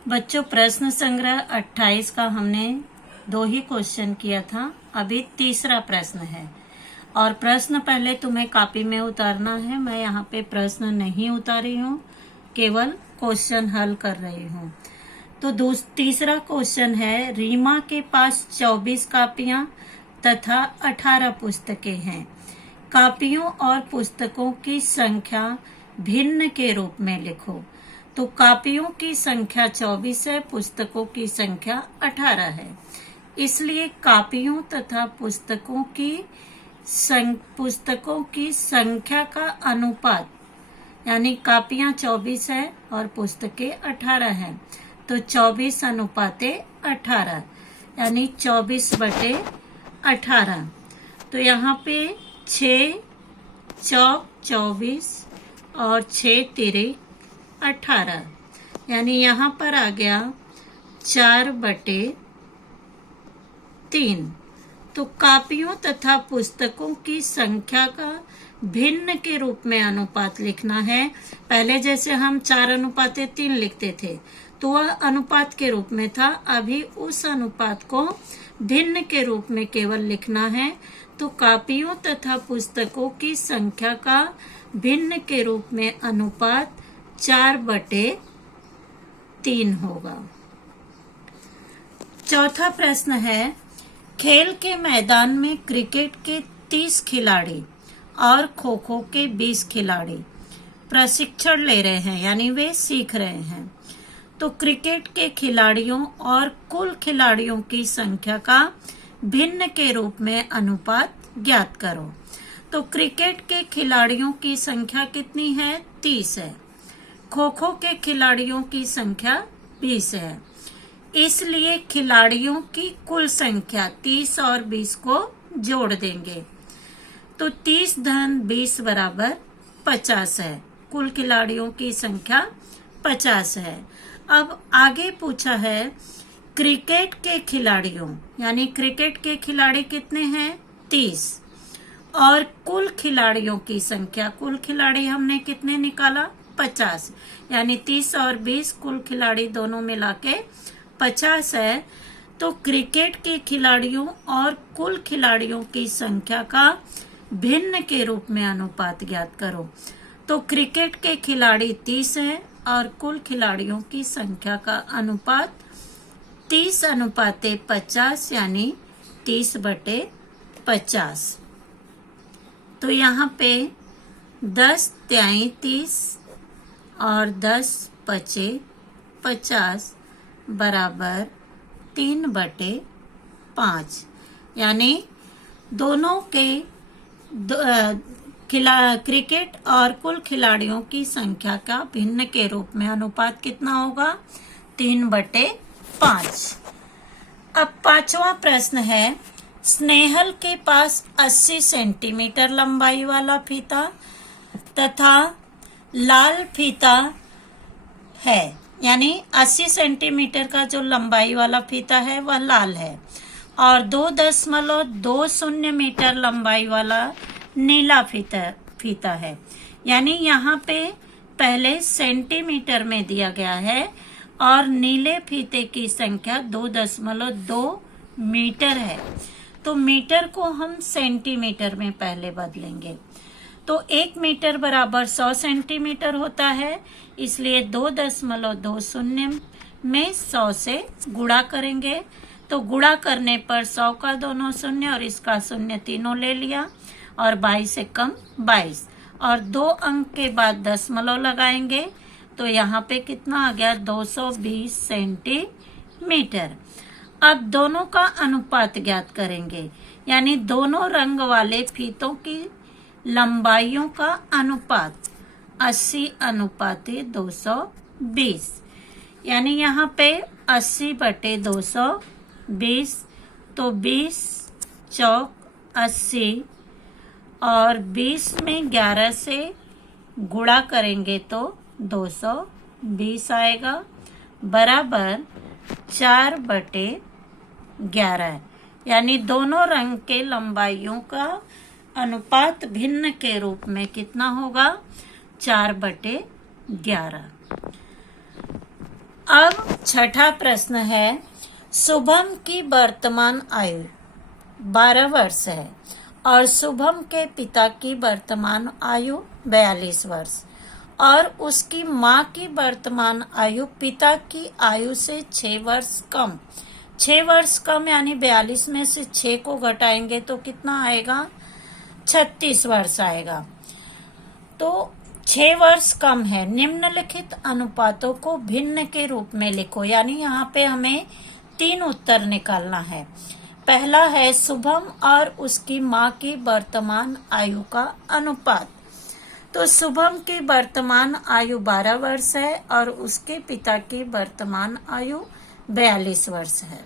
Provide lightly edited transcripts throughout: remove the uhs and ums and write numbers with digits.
बच्चों, प्रश्न संग्रह 28 का हमने 2 ही क्वेश्चन किया था। अभी तीसरा प्रश्न है और प्रश्न पहले तुम्हें कॉपी में उतारना है। मैं यहाँ पे प्रश्न नहीं उतारी हूँ, केवल क्वेश्चन हल कर रही हूँ। तो तीसरा क्वेश्चन है, रीमा के पास 24 कापियां तथा 18 पुस्तकें हैं। कापियों और पुस्तकों की संख्या भिन्न के रूप में लिखो। तो कापियों की संख्या 24 है, पुस्तकों की संख्या 18 है। इसलिए कापियों तथा पुस्तकों की संख्या का अनुपात, यानी कापियां 24 है और पुस्तकें 18 हैं, तो 24 अनुपाते 18, यानी 24/18। तो यहाँ पे 6 चौक 24 और 6 तिरिक 18, यानी यहाँ पर आ गया 4/3। तो कापियों तथा पुस्तकों की संख्या का भिन्न के रूप में अनुपात लिखना है। पहले जैसे हम 4:3 लिखते थे तो वह अनुपात के रूप में था, अभी उस अनुपात को भिन्न के रूप में केवल लिखना है। तो कापियों तथा पुस्तकों की संख्या का भिन्न के रूप में अनुपात 4/3 होगा। चौथा प्रश्न है, खेल के मैदान में क्रिकेट के 30 खिलाड़ी और खो खो के 20 खिलाड़ी प्रशिक्षण ले रहे हैं, यानी वे सीख रहे हैं। तो क्रिकेट के खिलाड़ियों और कुल खिलाड़ियों की संख्या का भिन्न के रूप में अनुपात ज्ञात करो। तो क्रिकेट के खिलाड़ियों की संख्या कितनी है? 30 है। खो खो के खिलाड़ियों की संख्या 20 है। इसलिए खिलाड़ियों की कुल संख्या 30 और 20 को जोड़ देंगे। तो 30 + 20 = 50 है। कुल खिलाड़ियों की संख्या 50 है। अब आगे पूछा है, क्रिकेट के खिलाड़ियों, यानी क्रिकेट के खिलाड़ी कितने हैं? 30, और कुल खिलाड़ियों की संख्या, कुल खिलाड़ी हमने कितने निकाला? 50, यानी 30 और 20 कुल खिलाड़ी दोनों मिला के 50 है। तो क्रिकेट के खिलाड़ियों और कुल खिलाड़ियों की संख्या का भिन्न के रूप में अनुपात ज्ञात करो। तो क्रिकेट के खिलाड़ी 30 हैं और कुल खिलाड़ियों की संख्या का अनुपात 30:50, यानी 30/50। तो यहाँ पे 10 तिहाई 30 और 10 पचे 50 बराबर 3/5, यानी दोनों के क्रिकेट और कुल खिलाड़ियों की संख्या का भिन्न के रूप में अनुपात कितना होगा? 3/5। अब पांचवा प्रश्न है, स्नेहल के पास 80 सेंटीमीटर लंबाई वाला फीता तथा लाल फीता है, यानी 80 सेंटीमीटर का जो लंबाई वाला फीता है वह लाल है, और 2.20 मीटर लंबाई वाला नीला फीता है। यानी यहाँ पे पहले सेंटीमीटर में दिया गया है और नीले फीते की संख्या 2.2 मीटर है। तो मीटर को हम सेंटीमीटर में पहले बदलेंगे। तो 1 मीटर बराबर 100 सेंटीमीटर होता है, इसलिए 2.20 में 100 से गुणा करेंगे। तो गुणा करने पर 100 का दोनों शून्य और इसका शून्य तीनों ले लिया, और 22 से कम 22, और 2 अंक के बाद दशमलव लगाएंगे। तो यहाँ पे कितना आ गया? 220 सेंटीमीटर। अब दोनों का अनुपात ज्ञात करेंगे, यानी दोनों रंग वाले फीतों की लंबाइयों का अनुपात 80:220, यानी यहाँ पे 80/220। तो 20 चौक 80, और 20 में 11 से गुणा करेंगे तो 220 आएगा, बराबर 4/11, यानी दोनों रंग के लंबाइयों का अनुपात भिन्न के रूप में कितना होगा? 4/11। अब छठा प्रश्न है, शुभम की वर्तमान आयु 12 वर्ष है और शुभम के पिता की वर्तमान आयु 42 वर्ष और उसकी माँ की वर्तमान आयु पिता की आयु से 6 वर्ष कम। 6 वर्ष कम यानी 42 में से 6 को घटाएंगे तो कितना आएगा? 36 वर्ष आएगा। तो 6 वर्ष कम है। निम्नलिखित अनुपातों को भिन्न के रूप में लिखो, यानी यहाँ पे हमें 3 उत्तर निकालना है। पहला है शुभम और उसकी माँ की वर्तमान आयु का अनुपात। तो शुभम की वर्तमान आयु 12 वर्ष है और उसके पिता की वर्तमान आयु 42 वर्ष है।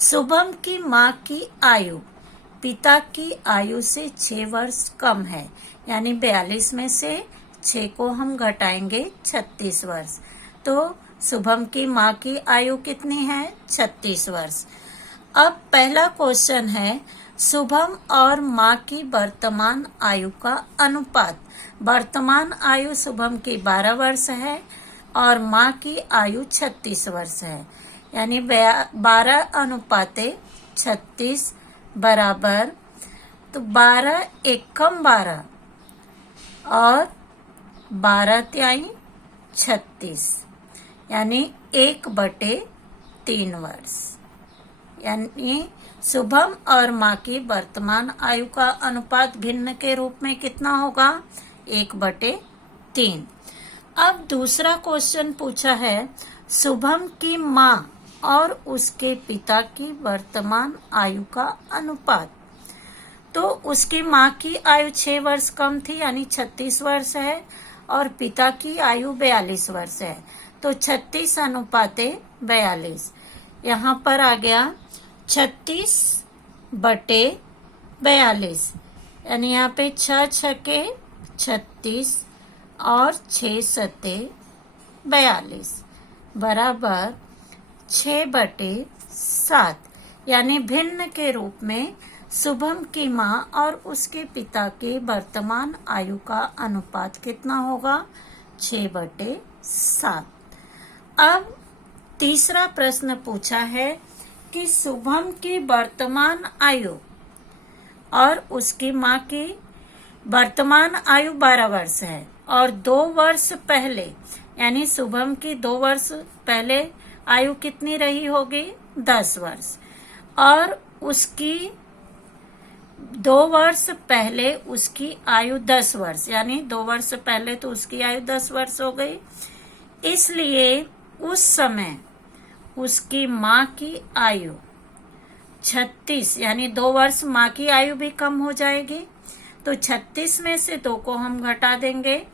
शुभम की माँ की आयु पिता की आयु से 6 वर्ष कम है, यानी 42 में से 6 को हम घटाएंगे 36 वर्ष। तो शुभम की माँ की आयु कितनी है? 36 वर्ष। अब पहला क्वेश्चन है, शुभम और माँ की वर्तमान आयु का अनुपात। वर्तमान आयु शुभम की 12 वर्ष है और माँ की आयु 36 वर्ष है, यानी 12 अनुपाते 36 बराबर, तो 12 एकम 12 और 12 तिहाई 36, यानी 1/3 वर्ष। यानी शुभम और माँ की वर्तमान आयु का अनुपात भिन्न के रूप में कितना होगा? 1/3। अब दूसरा क्वेश्चन पूछा है, शुभम की माँ और उसके पिता की वर्तमान आयु का अनुपात। तो उसकी माँ की आयु 6 वर्ष कम थी, यानी 36 वर्ष है और पिता की आयु 42 वर्ष है। तो 36 अनुपाते 42, यहाँ पर आ गया 36/42, यानी यहाँ पे 6 छके 36 और 6 सते 42 बराबर 6/7, यानी भिन्न के रूप में शुभम की माँ और उसके पिता की वर्तमान आयु का अनुपात कितना होगा? 6/7। अब तीसरा प्रश्न पूछा है कि शुभम की वर्तमान आयु और उसकी माँ की वर्तमान आयु 12 वर्ष है और 2 वर्ष पहले, यानी शुभम की 2 वर्ष पहले आयु कितनी रही होगी? 10 वर्ष और उसकी 2 वर्ष पहले उसकी आयु 10 वर्ष, यानी 2 वर्ष पहले तो उसकी आयु 10 वर्ष हो गई। इसलिए उस समय उसकी माँ की आयु 36, यानी 2 वर्ष माँ की आयु भी कम हो जाएगी। तो 36 में से 2 को हम घटा देंगे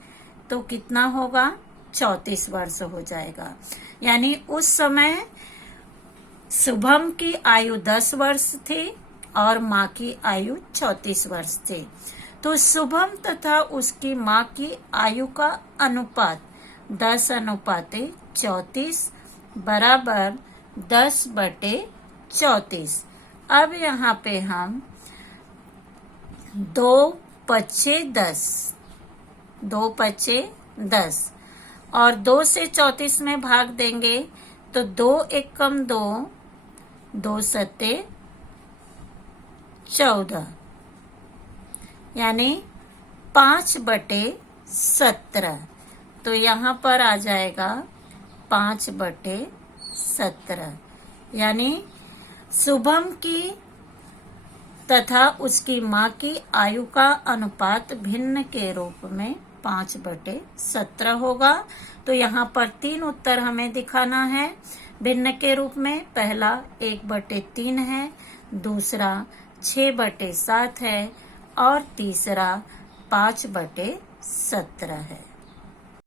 तो कितना होगा? 34 वर्ष हो जाएगा। यानी उस समय शुभम की आयु 10 वर्ष थी और माँ की आयु 34 वर्ष थी। तो शुभम तथा उसकी माँ की आयु का अनुपात 10/34 बराबर 10/34। अब यहाँ पे हम 2 पचे 10 और 2 से 34 में भाग देंगे तो 2 एकम 2, 2 सते 14, यानी 5/17। तो यहाँ पर आ जाएगा 5/17, यानी शुभम की तथा उसकी माँ की आयु का अनुपात भिन्न के रूप में 5/17 होगा। तो यहाँ पर 3 उत्तर हमें दिखाना है भिन्न के रूप में। पहला 1/3 है, दूसरा 6/7 है और तीसरा 5/17 है।